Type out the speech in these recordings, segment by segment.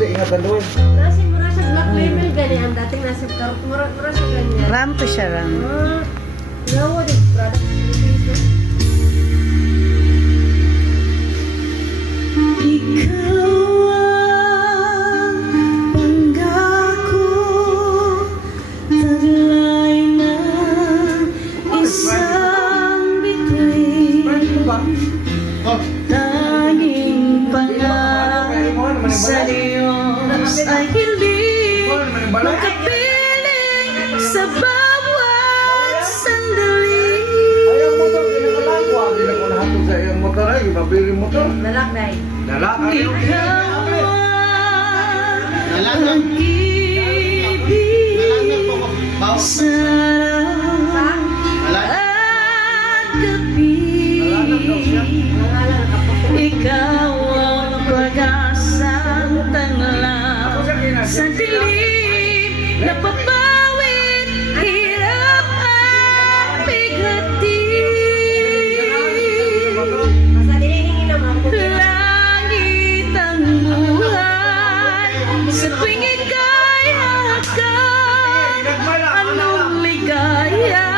Pati ingatan doon. Nasi mura siya black label gani ang dating nasi karot mura siya ganyan. Ram to siya ram. Lawa di product dito. Ikaw ang pangako, taglay na isang bituin, tanging pangarap sa Diyos ay hiling makapiling sa bawat sandali. Ayaw mo to, kinakalagwa. Hindi ko nahatod sa iyong motor ay, mabili mo to. Dalak dai. Dala, ayaw. Ikaw ang ibig sa at gabi. Ikaw ang pag-asang tanglaw sa dilim na papawid, hirap at bigati. Masa dinihingin naman ko. Langit ang buhay sa tuwing ika'y hakan. Anong ligaya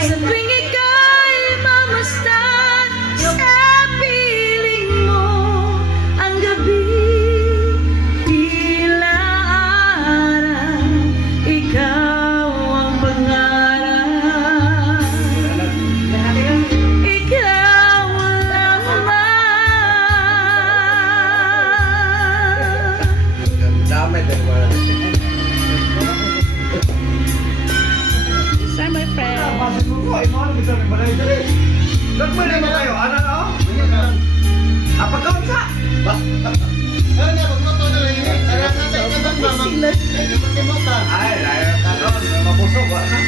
sa tuwing ika'y mamastan. Sa piling mo ang gabi, tila araw, ikaw ang pangarap. Ikaw lamang. Dami din wala. Sa my friend. Pasok mo, ay mo, ano bitaw ni balay dali. Gagmay na mo kayo, ano no? Apagaw sa. Ay, layo ka doon, mabusog, ano?